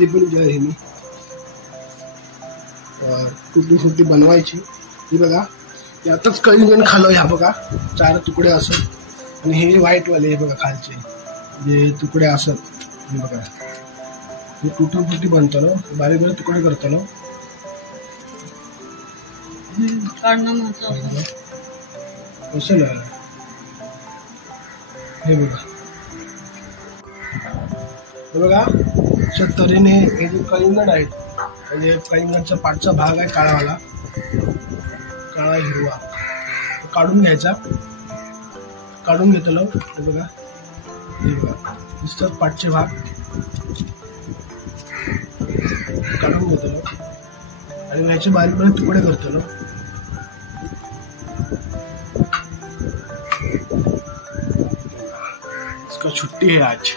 तयारी पण केली मी टुटी फुटी बनवायची। ही बघा यातच कलिंगड खाल्लं, ह्या बघा 4 तुकडे असत आणि हे व्हाईट वाले हे बघा खालचे जे तुकडे असत हे बघा, हे टुटी फुटी बनतं ना, बारीक बारीक तुकडे करतो ना असं ना। हे बघा अशा तऱ्हेने हे जे कलिंगड आहेत म्हणजे कलिंगडचा पाठचा भाग आहे काळावाला, काळा हिरवा काढून घ्यायचा, काढून घेतलं हे बघा, हे बघा दिसतात पाठचे भाग काढून घेतलं आणि याचे बारीक बारीक तुकडे करतो ना। इसका छुट्टी है आज।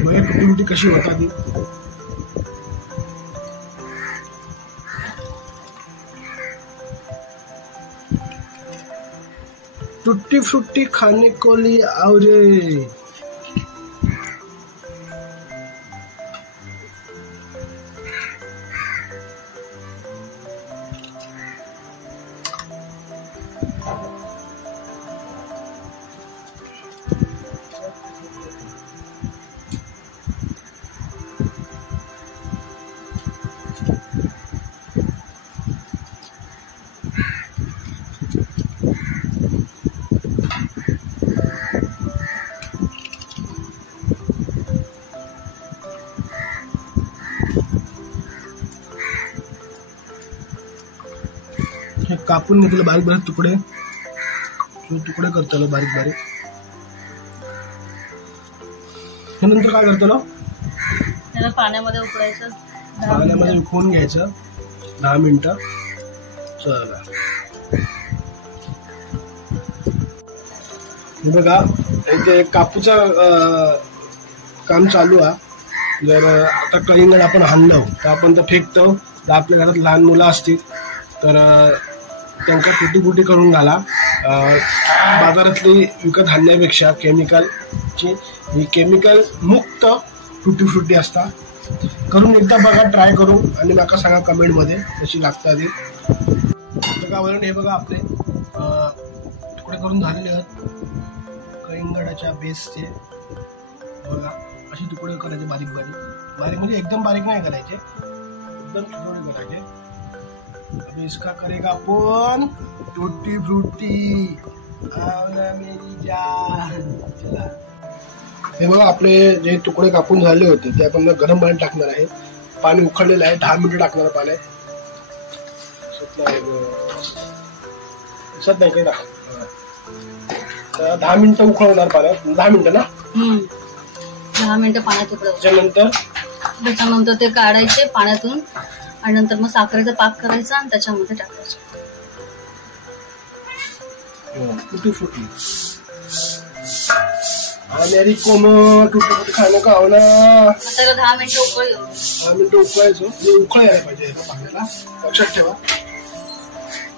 बघा टुटी फुटी कशी होता ती। टुट्टी फ्रूटी खाने को लिए आओ रे। हे कापून घेतलं बारीक बारीक तुकडे, तुकडे करतो बारीक बारीक। हे नंतर काय करतो ना, त्याला पाण्यामध्ये उकळायचं, पाण्यामध्ये उकळून घ्यायचं 10 मिनिटं। चला हे बघा इथे कापूचा काम चालू आहे। जर आता कलिंगड आपण आणलं तर आपण तर फेकतो, जर आपल्या घरात लहान मुलं असतील तर त्यांना टुटी फुटी करून घाला। बाजारातली विकत आणण्यापेक्षा केमिकलची ही केमिकल मुक्त टुटी फ्रुटी असतात। करून एकदा बघा, ट्राय करून आणि नका सांगा कमेंटमध्ये कशी लागतात ती। बघा वरून हे बघा आपले तुकडे करून झालेले आहेत कलिंगडाच्या बेसचे। बघा असे तुकडे करायचे बारीक बारीक, बारीक म्हणजे एकदम बारीक नाही करायचे, एकदम छोटे करायचे। अभी इसका करेगा कौन, टूटी फ्रूटी आवना मेरी जान। चला हे बघा आपले जे तुकडे कापून झाले होते ते आपण गरम पाणी टाकणार आहे। पाणी उकळलेलं आहे, 10 मिनिटं टाकणार पाण्यात। सत नाही का 10 मिनिटं उकळवणार पाण्यात, 10 मिनिटं ना, 10 मिनिटं पाण्यात उकळवायचं। त्याच्यानंतर ते काढायचे पाण्यातून आणि नंतर मग साखरेचा पाक करायचा आणि त्याच्यामध्ये टाकायचं टूटी फ्रूटी। मेरी कोमल टूटी फ्रूटी खाणं का हो ना। त्याला 10 मिनिटं उकळलं, 10 मिनिटं उकळायचं, हे उकळायला पाहिजे पाण्याला, लक्षात ठेवा।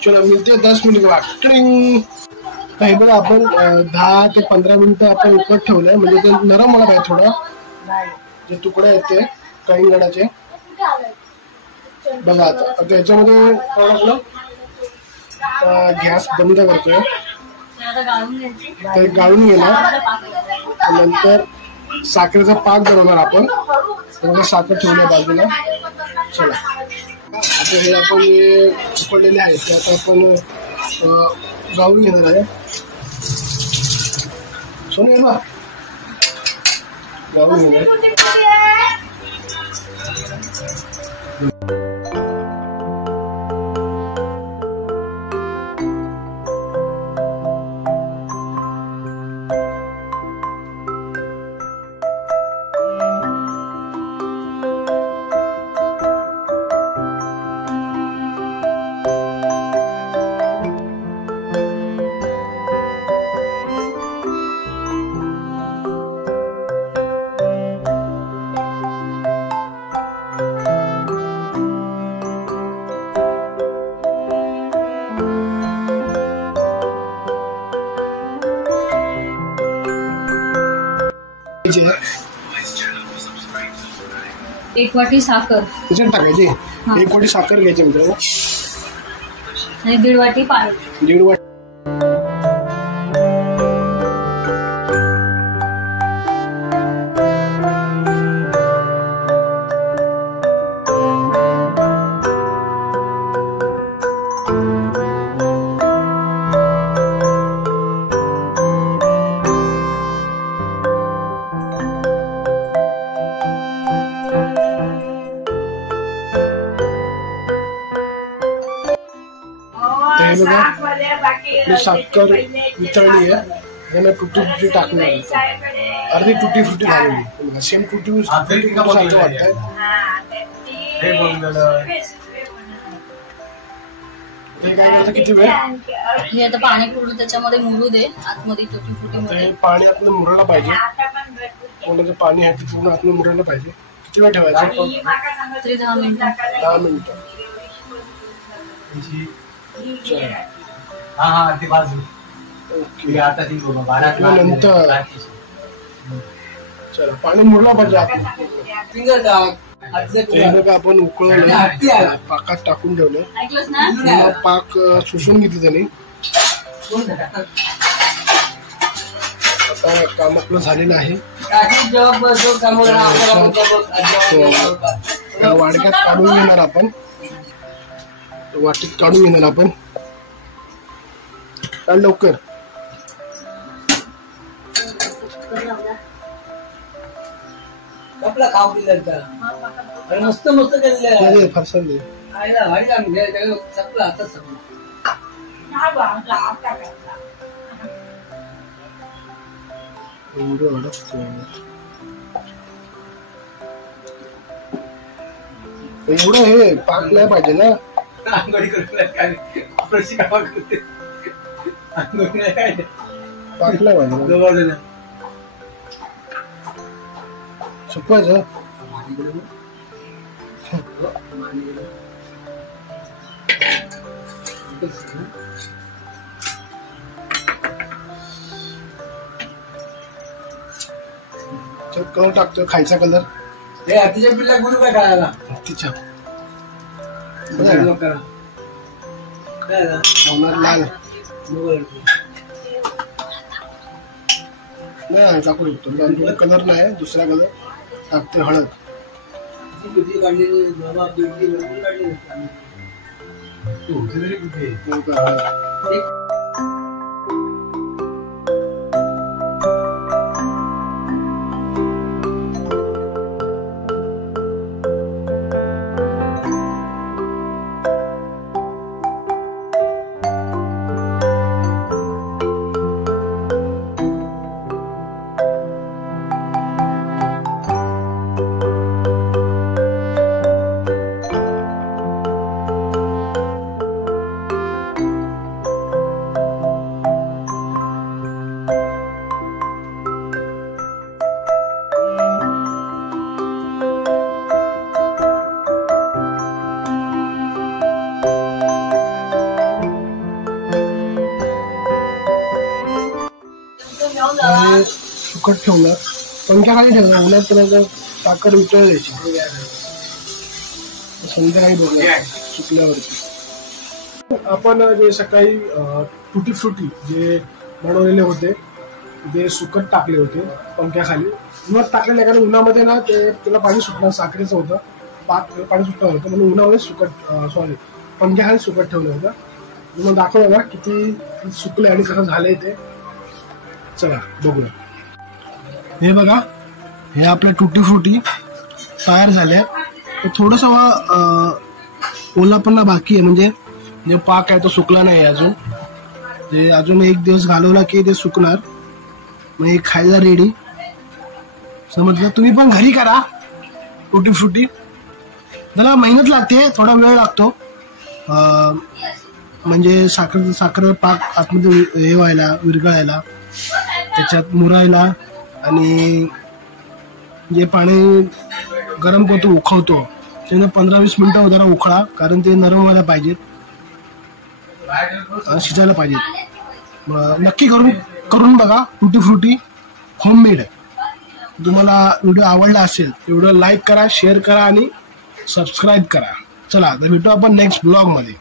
चला मिळते 10 मिनिट बाद। हे बघा आपण 10 ते 15 मिनिटं आपण उकळत ठेवलंय, म्हणजे ते नरम होणार आहे थोडं जे तुकडे आहेत ते कलिंगडाचे। बघा आता याच्यामध्ये काय गॅस बंद करतोय, ते गाळून घेणार, नंतर साखरेचा पाक बनवणार आपण। साखर ठेवल्या बाजूला। चला आता हे आपण उकडलेले आहेत ते आता आपण गाळून घेणार आहे। सोने बा गाळून घेणार। 1 वाटी साखर त्याच्यात टाकायची. 1 वाटी साखर घ्यायची मित्रांनो आणि 1.5 वाटी पाणी. 1.5 वाटी साखर वितळली आहे. टुटी फ्रुटी टाकली, अर्धी टुटी फ्रुटी घालली. सेम टुटी फ्रुटी सारखं वाटतंय. हे काय करतं किती वेळ हे आता पाणी पूर्ण त्याच्यामध्ये मुरू दे. आतमध्ये टुटी फ्रुटी पाणी आतमध्ये मुरायला पाहिजे. कोणाचं पाणी आहे ते पूर्ण आतमध्ये मुरायला पाहिजे. किती वेळ ठेवायचं? तरी 10 मिनिटं. 10 मिनिटं. नंतर चला पाणी मुरला पाहिजे. आपण उकळवलं, पाकात टाकून ठेवलं. पाक सुसून घेतली त्याने. आता काम आपलं झालेलं आहे. वाडक्यात काढून घेणार आपण, वाटीत काढून घेणार आपण. लवकर मस्त मस्त फरसाण दे. एवढं हे पाक नाही पाहिजे ना. पाक नाही पाहिजे. सुकवायचं. कलर टाकतो, खायचा कलर. हत्तीच्या पिल्ला गुरु काय खायला? हत्तीच्या लाल नाही टाकू शकतो. कलर नाही, दुसरा कलर टाकते. हळद. सुकट ठेवलं, पंख्याखाली ठेवलं. उन्हात त्याला साखर वितळ द्यायची. संध्याकाळी बघूया सुकल्यावरती. आपण जे सकाळी टुटी फ्रुटी जे बनवलेले होते ते सुकट टाकले होते पंख्याखाली. उन्हात टाकलेले कारण उन्हामध्ये ना ते त्याला पाणी सुटणार. साखरेचं होतं पाक, पाणी सुटणार होतं म्हणून उन्हामध्ये सुकट पंख्याखाली सुकट ठेवलं होतं. मग दाखव बघा किती सुकले आणि कसं झालंय ते. चला बघूया. हे बघा, हे आपल्या टुटी फ्रुटी तयार झाल्या. थोडस ओलापणा बाकी आहे, म्हणजे जे पाक आहे तो सुकला नाही अजून. ते अजून 1 दिवस घालवला की ते सुकणार. मग हे खायला रेडी. समजलं? तुम्ही पण घरी करा टुटी फ्रुटी. त्याला मेहनत लागते, थोडा वेळ लागतो. म्हणजे साखर पाक आतमध्ये हे व्हायला, विरघळायला, त्याच्यात मुरायला. आणि जे पाणी गरम करतो, उखळतो, त्याने 15-20 मिनिटं जरा उखळा, कारण ते नरम व्हायला पाहिजेत, शिजायला पाहिजेत. नक्की करून बघा. टुटी फ्रुटी होममेड तुम्हाला व्हिडिओ आवडला असेल व्हिडिओ लाईक करा, शेअर करा आणि सबस्क्राईब करा. चला तर भेटू आपण नेक्स्ट ब्लॉगमध्ये.